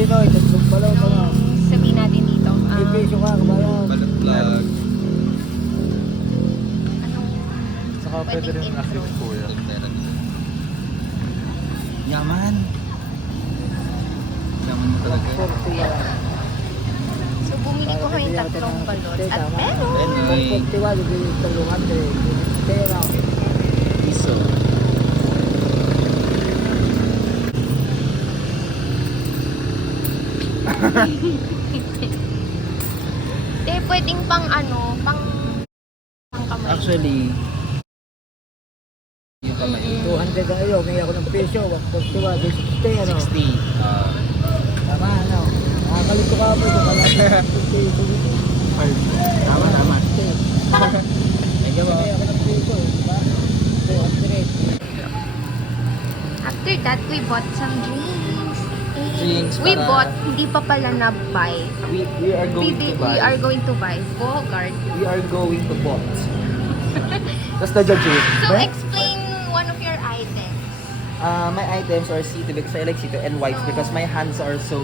Pinoy, tatlong balot na. Sabihin natin dito. May peso ka, kabayan. Balot vlog. Anong Saka pwede pwedeng rin intro? assist kuya. Yaman. Yaman mo talaga. So, bumili ko kayong tatlong balot. At meron. Penoy. 41, yung 300. Pera. Piso. Te, pwedeng pang ano, pang kamay. Actually, yung kamay. 200 na yun, may ako ng peso. 141, 60, ano? 60. Tama, ano? Nakakalito ka mo, ito ka lang. Peso. Tama, tama. Thank you, May ako ng peso, diba? 200. After that, we bought some drinks. Drinks We para- bought, hindi pa pala na-buy. We are going to buy. We are going to buy. Bogart. We are going to bot. That's the judge. So, explain one of your items. My items are C2 because I like C2 and wipes because my hands are so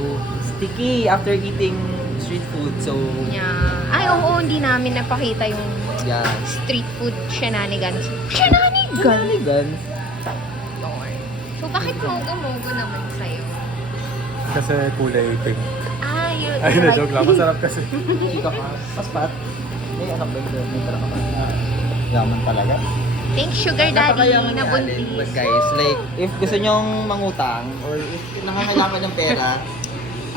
sticky after eating street food. So, Yeah. Ay, oo, hindi namin napakita yung yeah. street food shenanigans. Shenanigans? Ganun. Lord. So, bakit mogo-mogo naman sa'yo? Kasi kulay pink. Ah, yun. Ay, na joke lang. Masarap kasi. Chika ka. Paspat. May anak ba ito? May pera ka ba? Yaman talaga. Thanks, Sugar Daddy, Napakayaman ni na Allen. But buntis. guys, like, if gusto nyong mangutang or if nangangailangan ng pera,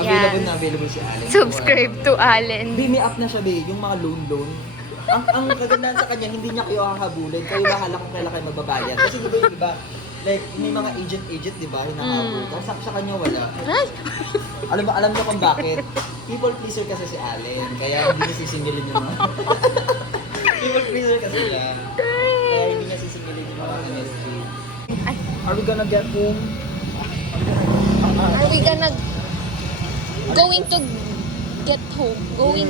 available si Allen. Subscribe to Allen. Bini up na siya, babe. Yung mga loan. Ang kagandahan sa kanya, hindi niya kayo hahabulin. Kayo bahala kung kailan kayo magbabayad. Kasi di ba yung iba, like, may mga agent, di ba, hinahabol. Tapos sa kanya wala. Ay! Alam niyo kung bakit. People pleaser kasi si Allen. Kaya hindi niya sisingilin yung mga... People pleaser kasi siya. Kaya hindi niya sisingilin yung mga MSG. Ay. Are we gonna get home? Are we gonna... Going to get home. Going...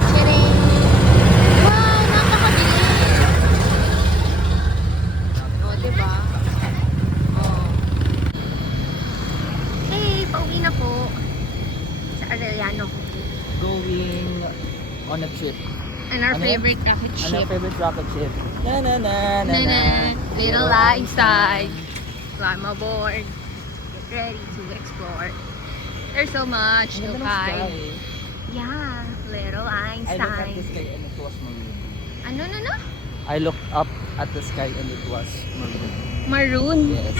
Tcharing! Wow, napakabilis! Oh, diba? Oh. Hey, pauwi na po. Sa Arellano. Going on a trip. And our Ano? favorite rocket Ano ship. ang favorite rocket ship? Na na na na Na, na. na, little Einstein. Climb aboard. Get ready to explore. There's so much to Ang ganda ng find. sky. Yeah, little I looked at the Einstein. sky and it was maroon. Ano na? I looked up at the sky and it was maroon. Maroon. Yes.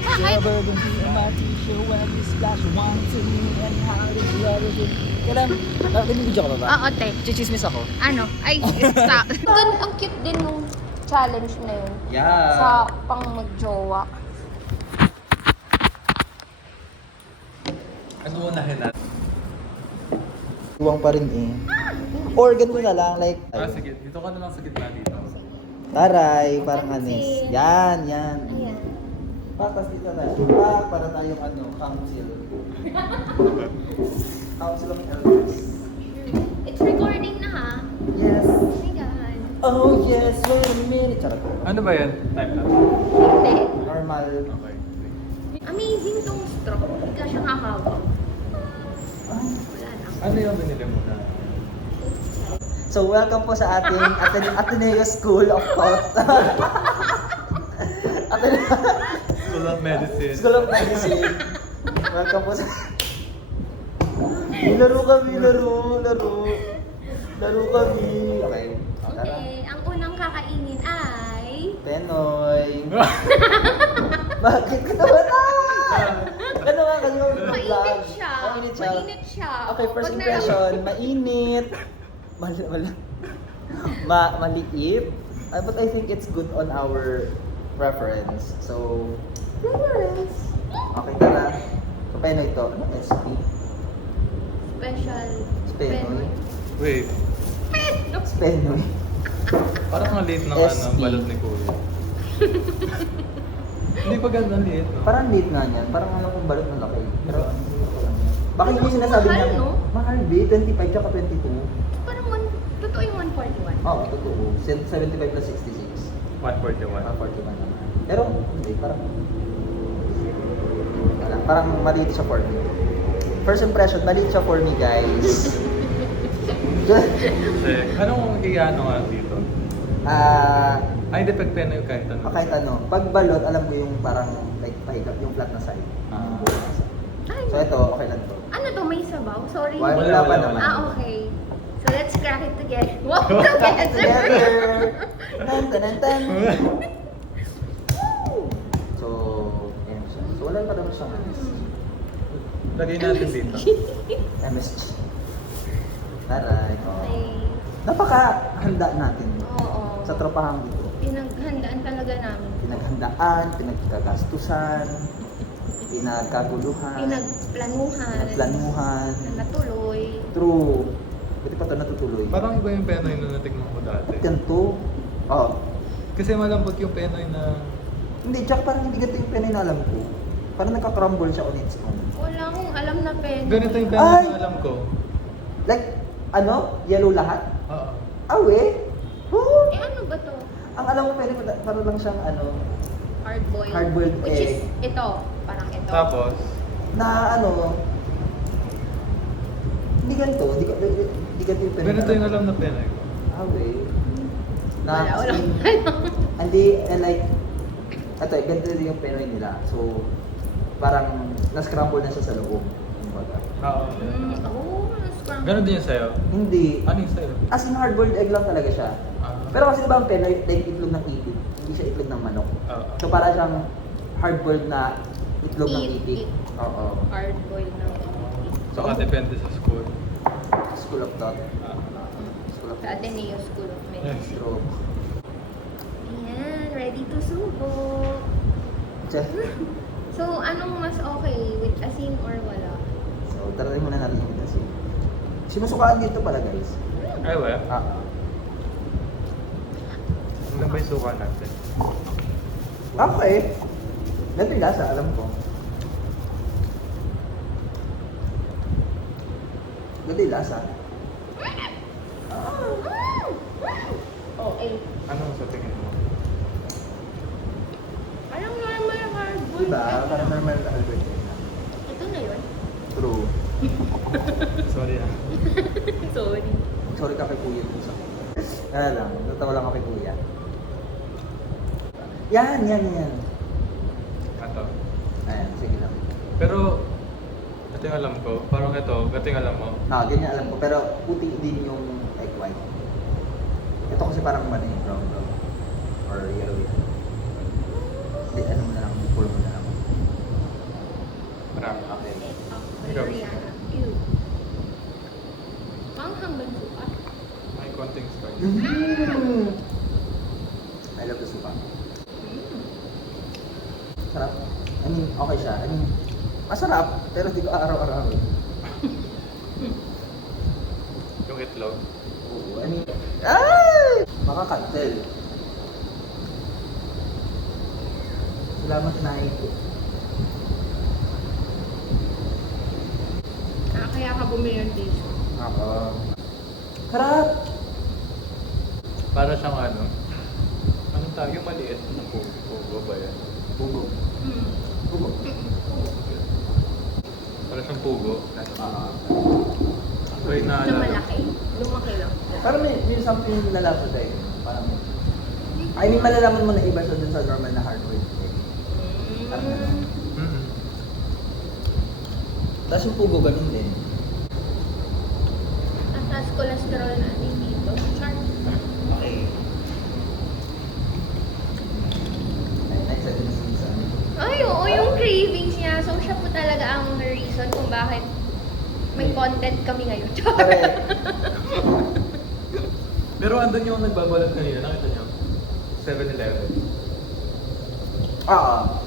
Bakit? Burgundy and my t-shirt when you splash 1, 2, and how did you ever do? Kailan? Nag-video ka ba ba? Oo, te. Chichismis ako. Ano? Ay, stop. Doon, ang cute din nung challenge na yun. Yeah. Sa pang magjowa. Ano unahin natin? Iwang pa rin eh. Or ganito na lang, like, Sige. Dito ka na lang sa gitna dito. taray, parang Kasi- anis. Yan, yan. Ayan. Patas dito na. Para tayong ano, council. Council of Elders. It's recording na ha. Yes. Oh my God. Oh yes, wait a minute. Charot. Ano ba yan? Time na. Hindi. Normal. Okay. Amazing tong straw. Bigla siyang hahawak. Wala na. Ano yung binili mo na? So, welcome po sa ating Ateneo School of Thought. School of Medicine. School of Medicine. Welcome po sa... Laro kami, laro. Laro kami. Okay. Tara. Okay, ang unang kakainin ay... Penoy. Bakit ka naman Ano nga kasi yung vlog? Mainit siya. Mainit siya. Mainit siya. Okay, first impression, mainit. Maliit. But I think it's good on our preference. So, okay, tara. So, Penoy ito. Ano? SP? Special. Penoy. Wait. Penoy. Parang ang liit ng SP. balot ni Kuya. Hindi pa ganda ang liit, no? Parang late nga niyan. Parang ano kung balot na laki. Pero, bakit hindi sinasabi Mahal, niya? no? Mahal, B. 25 tsaka 22. Parang totoo yung 141. Oo, totoo. 75 plus 66. 141. 41 naman. Pero, hindi, parang maliit siya for me. First impression, maliit siya for me, guys. Kasi, anong iyano nga dito? Ay, hindi, pagpeno yung kahit ano. Kahit ano, pag balot, alam ko yung parang like pahigap, yung flat na side. Ah. Ay, So ito, okay lang to. ano to? May sabaw? Sorry. Wala pa wala. naman. Okay. So let's crack it together. Wow, Together! together! Tan, tan, tan, tan. So, ayan siya. So, wala pa naman siyang Lagay natin dito. MSG. Taray. Ay, Napaka-handa natin oo. sa tropahan dito. Pinaghandaan talaga namin. Pinaghandaan, pinagkagastusan, pinagkaguluhan, Pinagplanuhan. pinagplanuhan. Na natuloy. True. Buti pa ito natutuloy. Parang iba yung penoy na natignan ko dati. Ganito. Oo. Kasi malambot yung penoy na... Hindi, tsaka parang hindi ganito yung penay na alam ko. Parang nagka-crumble siya on its own. Wala akong alam na pen. Ganito yung penoy Ay! na alam ko. Like, ano? Yellow lahat? Oo. Awe? Oo. Eh ano ba to? Ang alam ko pwede parang lang siyang ano, Hard-boiled. Hard-boiled Which egg. is ito. Parang ito. Tapos, na ano, hindi ganito, hindi ganito yung penay. ganito yung alam na penoy ko. Awe. Na, Wala. hindi, like, ito, ganito din yung penoy nila. So, parang na-scramble na siya sa loob. Kumbaga. Oo. Oh, scrambled. Ganon din yung sayo. Hindi. Ano yung sayo? As in hard-boiled egg lang talaga siya. Pero kasi diba ang penoy, like itlog ng itik, hindi siya itlog ng manok. Oo. So para siyang hard-boiled na itlog ng Itik. itik. Oo. Hard-boiled na. So, depende sa school. School of thought. Ah. School of Sa Ateneo School of Yes. Medicine. True. Ayan, ready to subok. Just, So, anong mas okay? With asin or wala? so tarating muna natin yung kasi. Sinusukaan dito pala guys. Ay, wala. Ano lang ba yung suka natin? Okay. Ganito yung lasa, alam ko. Ganito yung lasa. Okay. Ano sa tingin mo? Parang normal hard-boiled. Diba? Parang normal na Albert. Ito na yun. True. Sorry ah. Sorry. Sorry ka kay kuya dun sa... Kaya lang, natawa lang ako kay kuya. Yan. Ito. Ayan, sige lang. Pero, ito yung alam ko. Parang ito yung alam mo. Ganyan alam ko, pero puti din yung egg white. Ito kasi parang brown. Or yellow. Hindi, ano mo na lang, pour mo na lang. Marami. Okay. Ikaw. Rihanna. Ew. Panghang ba suka? May konting spice. I love the suka. Sarap. I mean, okay siya. I mean, masarap, pero di ko araw-araw. Yung itlog. Oo, I mean, ay! Makakatel. Salamat na ito. Kaya ka bumili ng tissue. Ako. Sarap! Para siyang ano? Anong tawag? Yung maliit na pugo ba yan? Pugo. Pugo. Para siyang pugo. Ah. Wait na Na malaki. Lumaki lang. Pero may something yung lalasa tayo. Parang, I mean, malalaman mo na iba siya dun sa normal na hard-boiled egg. Parang ganun. Mm-hmm. Tapos yung pugo, ganun din. Ang taas cholesterol natin dito. Char. Okay. Ay, nice sa season. Ay, oo, yung cravings niya. So, siya po talaga ang reason kung bakit may content kami ngayon. Correct. Pero andun yung nagbabalot kanina, nakita niyo? 7-Eleven.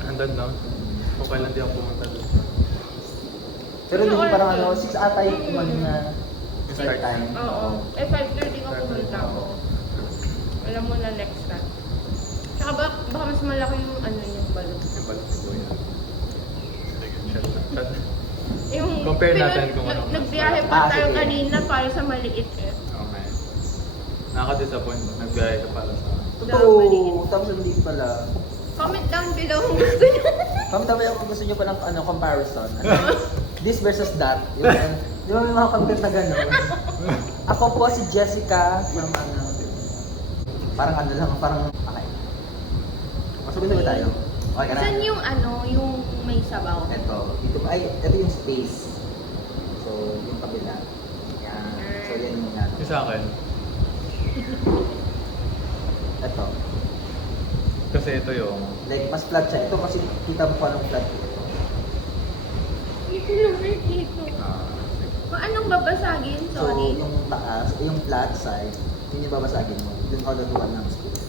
Andun no? Kung kailan di ako pumunta doon. Pero hindi parang 6 ata yung umano na start time. Oo. 5:30 ka pumunta ako. Alam mo na next time. Tsaka baka mas malaki yung yung balot. Yung balot ni Kuya. Sige, shut na. Yung Compare natin kung ano. Nagbiyahe pa tayo sige. kanina para sa maliit eh. Okay. Nakaka-disappoint mo. Nagbiyahe ka para sa... Totoo. Tapos hindi pala. Comment down below kung gusto nyo. Comment tayo kung gusto nyo palang comparison. This versus that. Yun. Di ba may mga content na gano'n? Ako po si Jessica from parang ano lang, parang okay. Masubi-subi tayo. Okay ka na? Saan yung yung may sabaw? Ito yung space. So, yung kabila. Yan. So, yan muna. Yung sa akin. Ito. Kasi ito yung... Like, mas flat siya. Ito kasi kita mo kung anong flat ito. Ito naman dito. Kung anong babasagin? So, Sorry. yung taas, yung flat side, yun yung babasagin mo. Doon ka luluan ng space.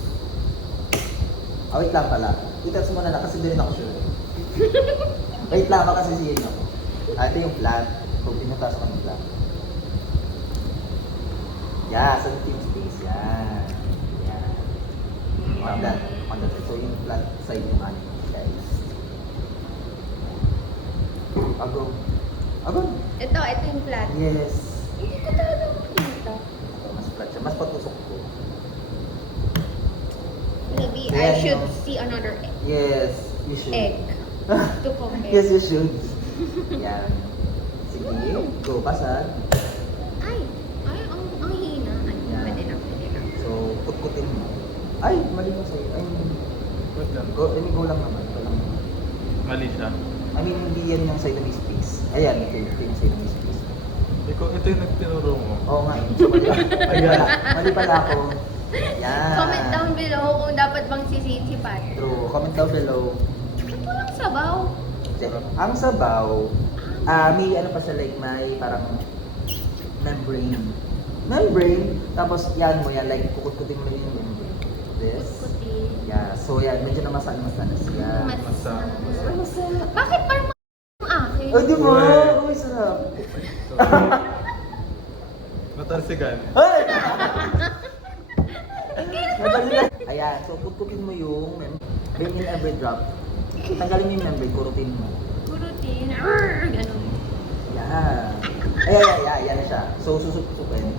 Wait lang pala. I-touch mo na lang kasi din ako sure. Wait lang, baka sisihin ako. Ito yung flat. So, pinutas ko ng flat. Yeah, so yung space. Yan. Yan. On that. So, yung flat side yung ano, guys. Agong. Agong. Ito yung flat. Yes. Hindi ko talaga makita. Mas flat siya. Mas patusok ko. Maybe Kaya I should no. see another Yes, you should. egg to compare. Yes, you should. Yan. Sige, go, pasad. Ay, ang hina. Ay, Yeah. pwede na. So, kutkutin mo. Ay, mali mo sa'yo. I mean, Wait lang. go lang naman. Go lang naman. Mali siya. I mean, hindi yan yung side of space. Ayan, ito yung side of space. Ito yung nagtinuro mo. Oo nga, so mali ako. Ayan, mali pala ako. Yan. Comment down below kung dapat bang sisihin si Pat. True. Comment down below. Ito lang sabaw. Ang sabaw, may ano pa siya, like may parang membrane. Tapos yan mo yan, like kukutkutin mo yung membrane. This. Kuti. Yeah, so yan, medyo namasanas siya. Masa. Bakit parang ang akin? Oh, di ba? Uy. Uy, sarap. Matarsigan. Ay! Madali lang. Ayan, so kutkutin mo yung bring in every drop. Tanggalin mo yung membrane, kurutin mo. Kurutin. Ganun. Yan. Ayan, yan na siya. So, susupin.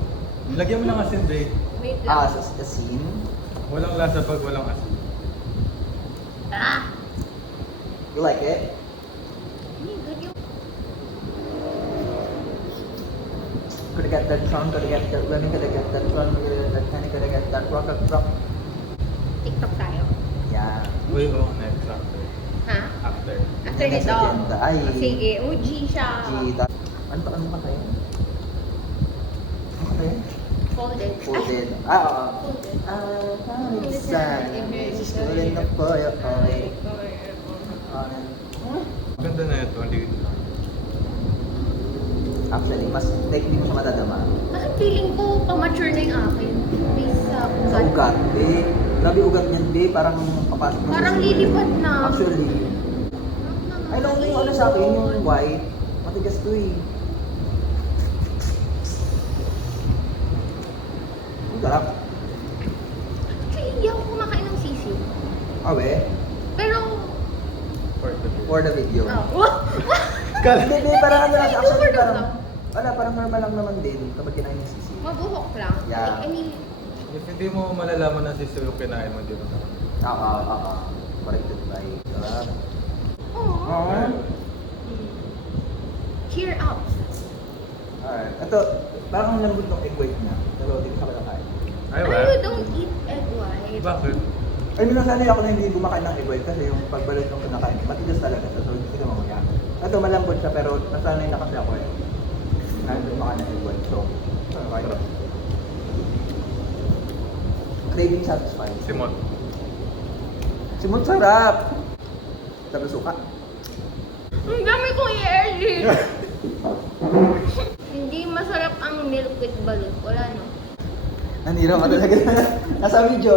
Lagyan mo ng asin, Jay. Wait lang. So, asin. Walang lasa pag walang asin. Ah! You like it? Hindi, good yung... Could get that song, could get that running, could get that run, could get that rock. TikTok tayo. Yeah. Uy, next after. Ha? After. After Next nito. agenda. Ay. Oh, sige, OG siya. Gita. Ano ka tayo? Ano ka tayo? Folded. Folded. Oo. Folded. Susulit na po yung okay. Ganda na ito, hindi ito. Actually, mas like hindi mo siya madadama. Bakit feeling ko pamature na yung akin? Based sa Sa ugat, be. Grabe ugat niyan, be. Parang papasok na Parang sa- lilipat na. Actually. Ay, lang yung ano sa akin, yung white. Matigas to eh. Ang sarap. Actually, hindi ako kumakain ng sisiw. Awe, Pero, for the video. oh. Hindi, be. Parang ano lang siya. Actually, Overload parang, lang. wala, parang normal lang naman din kapag kinain yung sisi. Mabuhok lang. Yeah. Like, I mean, If hindi mo malalaman na sisiw yung kinain mo dito. Oo. Corrected by. Sarap. oh. Oo. Cheer up. Alright. Ito, parang lambot ng egg white na. Pero hindi ko siya kalakain. Ay, Why ba? you don't eat egg white? Bakit? Ay, minasanay ako na hindi kumakain ng egg white kasi yung pagbalot ng kinakain, matigas talaga siya. So, hindi ko mamaya. Ito, malambot siya pero nasanay na kasi ako eh. Hindi kumakain ng egg white. So, okay. Craving satisfied. Simot. Simot sarap! Sabi suka. Ang dami kong i-early. Hindi masarap ang milk with balut. Wala no. Nanira ka talaga. Nasa video.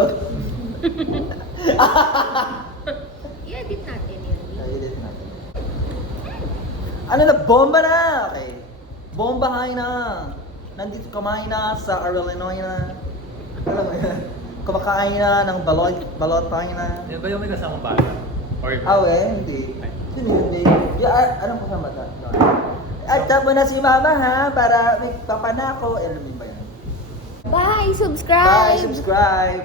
I-edit natin yun. I-edit natin. Ano na? Bomba na! Okay. Bombahay na! Nandito kumain na sa Illinois na. Alam mo yan? Kumakain na ng balotay na. Yan ba yung may kasama pa? Or Hindi. Hindi. Anong kasama ta? No. At tama na si mama ha, para may papanako. Alam mo ba yan? Bye! Subscribe! Bye! Subscribe!